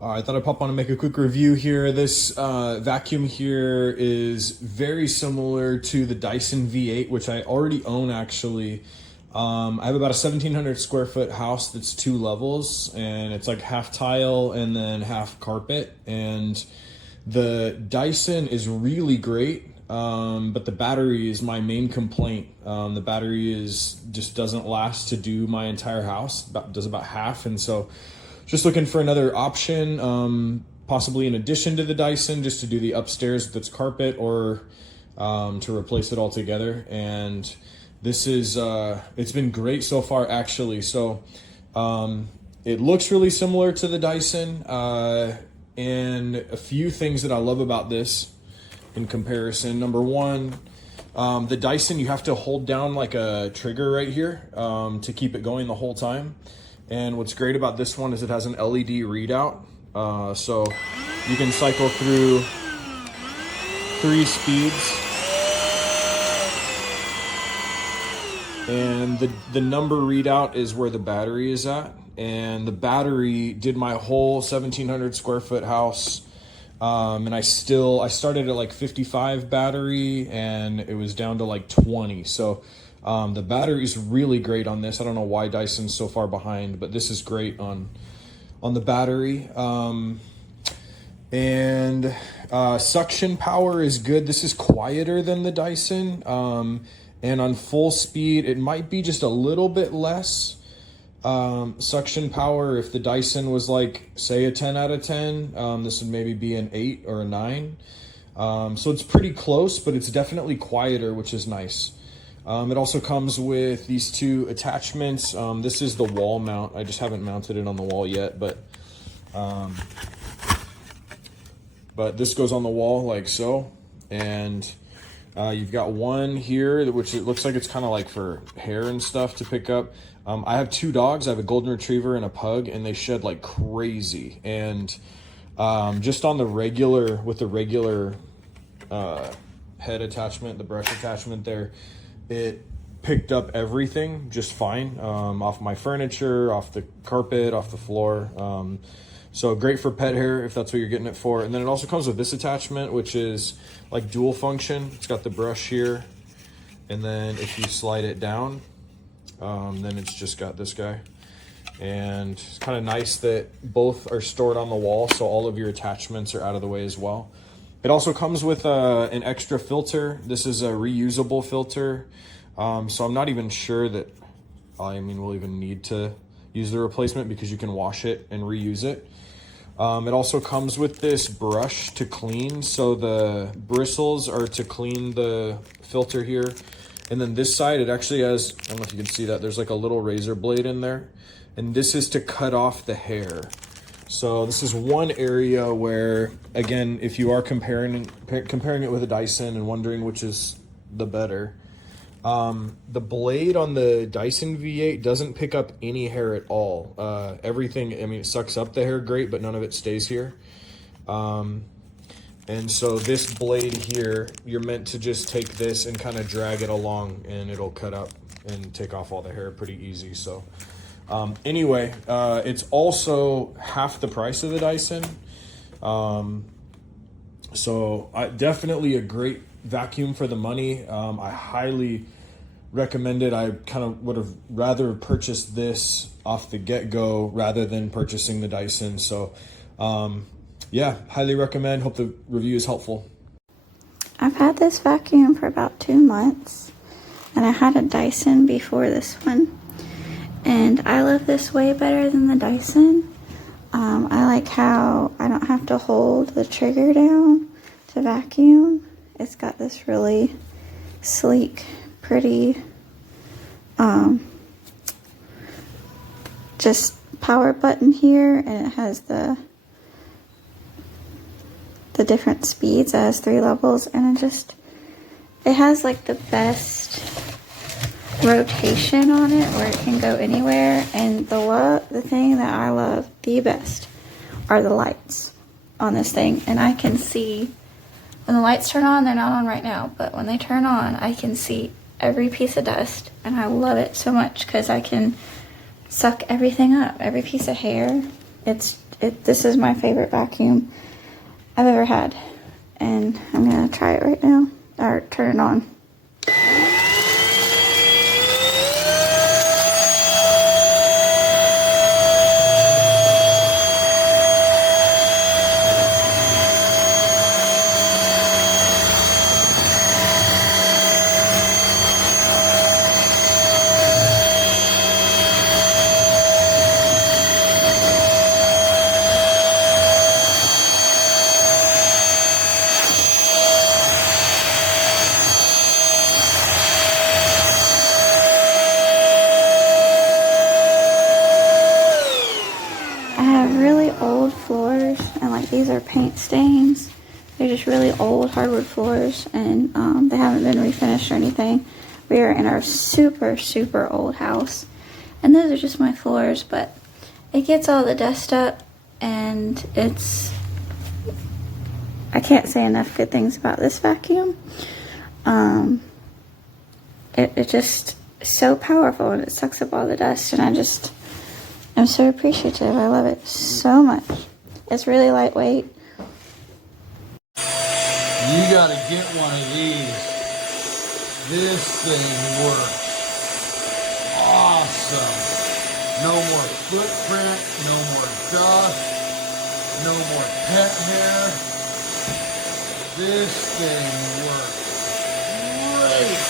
I thought I'd pop on and make a quick review here. This vacuum here is very similar to the Dyson V8, which I already own actually. I have about a 1,700 square foot house that's 2 levels, and it's like half tile and then half carpet. And the Dyson is really great, but the battery is my main complaint. The battery just doesn't last to do my entire house, does about half, and so just looking for another option, possibly in addition to the Dyson, just to do the upstairs with its carpet, or to replace it altogether. And this is, it's been great so far actually. So it looks really similar to the Dyson, and a few things that I love about this in comparison. Number one, the Dyson, you have to hold down like a trigger right here to keep it going the whole time. And what's great about this one is it has an LED readout. So you can cycle through 3 speeds. And the number readout is where the battery is at. And the battery did my whole 1,700 square foot house. And I started at like 55 battery and it was down to like 20. So the battery is really great on this. I don't know why Dyson's so far behind, but this is great on the battery. And suction power is good. This is quieter than the Dyson. And on full speed, it might be just a little bit less suction power. If the Dyson was like, say, a 10 out of 10, this would maybe be an 8 or a 9. So it's pretty close, but it's definitely quieter, which is nice. It also comes with these 2 attachments. This is the wall mount. I just haven't mounted it on the wall yet, but this goes on the wall like so. And you've got one here, which it looks like it's kind of like for hair and stuff to pick up. I have 2 dogs. I have a golden retriever and a pug, and they shed like crazy. And just on the regular, with the regular head attachment, the brush attachment there, it picked up everything just fine, off my furniture, off the carpet, off the floor. So great for pet hair if that's what you're getting it for. And then it also comes with this attachment, which is like dual function. It's got the brush here, and then if you slide it down, then it's just got this guy. And it's kind of nice that both are stored on the wall, so all of your attachments are out of the way as well. It also comes with an extra filter. This is a reusable filter. So I'm not even sure that, we'll even need to use the replacement, because you can wash it and reuse it. It also comes with this brush to clean. So the bristles are to clean the filter here. And then this side, it actually has, I don't know if you can see that, there's like a little razor blade in there. And this is to cut off the hair. So this is one area where, again, if you are comparing it with a Dyson and wondering which is the better, the blade on the Dyson V8 doesn't pick up any hair at all. Everything, it sucks up the hair great, but none of it stays here. And so this blade here, you're meant to just take this and kind of drag it along, and it'll cut up and take off all the hair pretty easy. So anyway, it's also half the price of the Dyson. So definitely a great vacuum for the money. I highly recommend it. I kind of would have rather purchased this off the get-go rather than purchasing the Dyson. So yeah, highly recommend. Hope the review is helpful. I've had this vacuum for about 2 months, and I had a Dyson before this one, and I love this way better than the Dyson. I like how I don't have to hold the trigger down to vacuum. It's got this really sleek, pretty, just power button here, and it has the different speeds. It has 3 levels, and it has like the best rotation on it, where it can go anywhere. And the thing that I love the best are the lights on this thing. And I can see when the lights turn on. They're not on right now, but when they turn on, I can see every piece of dust, and I love it so much because I can suck everything up, every piece of hair. This is my favorite vacuum I've ever had. And I'm gonna try it right now, or turn it on. Really old floors, and like these are paint stains. They're just really old hardwood floors, and they haven't been refinished or anything. We are in our super old house, and those are just my floors, but it gets all the dust up, and I can't say enough good things about this vacuum. It just is so powerful, and it sucks up all the dust, and I'm so appreciative. I love it so much. It's really lightweight. You gotta get one of these. This thing works. Awesome. No more footprint, no more dust, no more pet hair. This thing works great.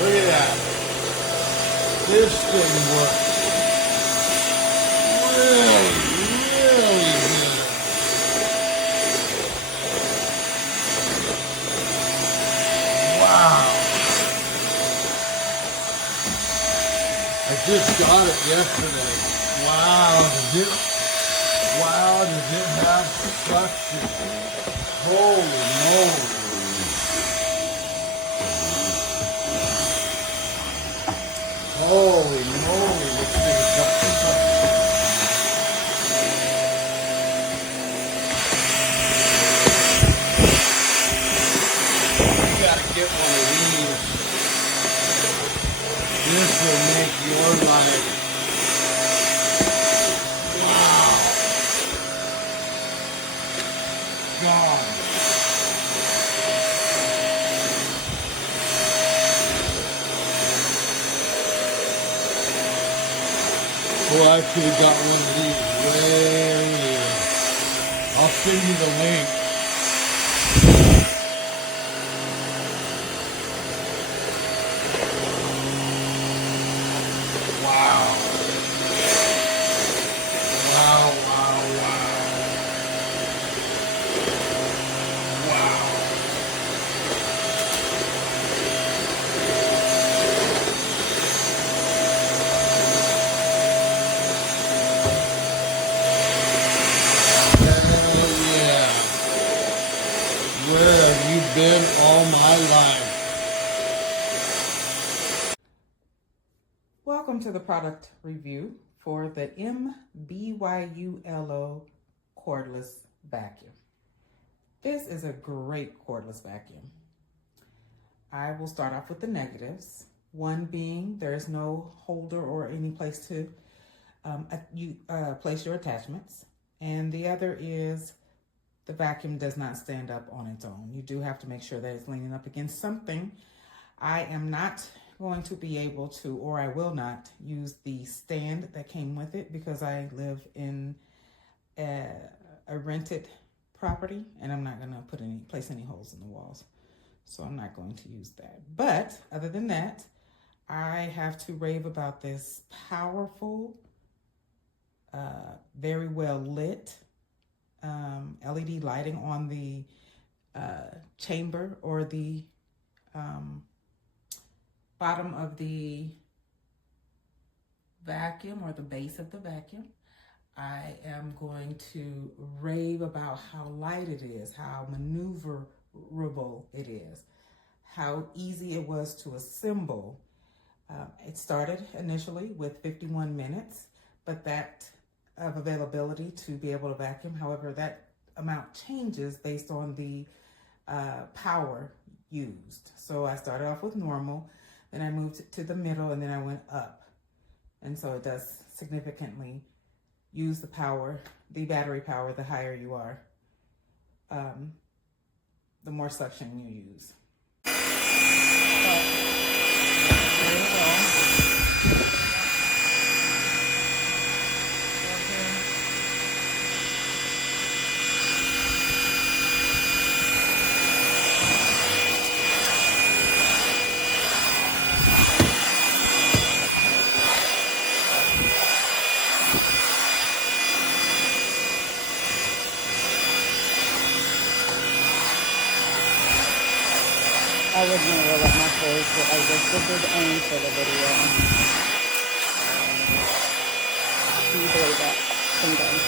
Look at that. This thing works really good. Wow. I just got it yesterday. Wow, does it have suction? Holy moly. Holy moly, this thing's got suction. You gotta get one of these. This will make your life. Wow. God. Well, I should have got one of these way earlier. I'll send you the link. Wow. Wow, wow, wow. Wow. Where have you been all my life? Welcome to the product review for the MBYULO Cordless Vacuum. This is a great cordless vacuum. I will start off with the negatives. One being there is no holder or any place to place your attachments. And the other is the vacuum does not stand up on its own. You do have to make sure that it's leaning up against something. I am not going to be able to, or I will not use the stand that came with it because I live in a rented property and I'm not going to place any holes in the walls. So I'm not going to use that. But other than that, I have to rave about this powerful, very well lit LED lighting on the chamber or the bottom of the vacuum or the base of the vacuum. I am going to rave about how light it is, how maneuverable it is, how easy it was to assemble. It started initially with 51 minutes, but that of availability to be able to vacuum. However, that amount changes based on the power used. So I started off with normal, then I moved to the middle, and then I went up. And so it does significantly use the power, the battery power, the higher you are, the more suction you use. I would never let my face look like this. This is aim for the video. Can you believe that? Sometimes.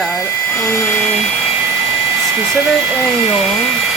at on a specific angle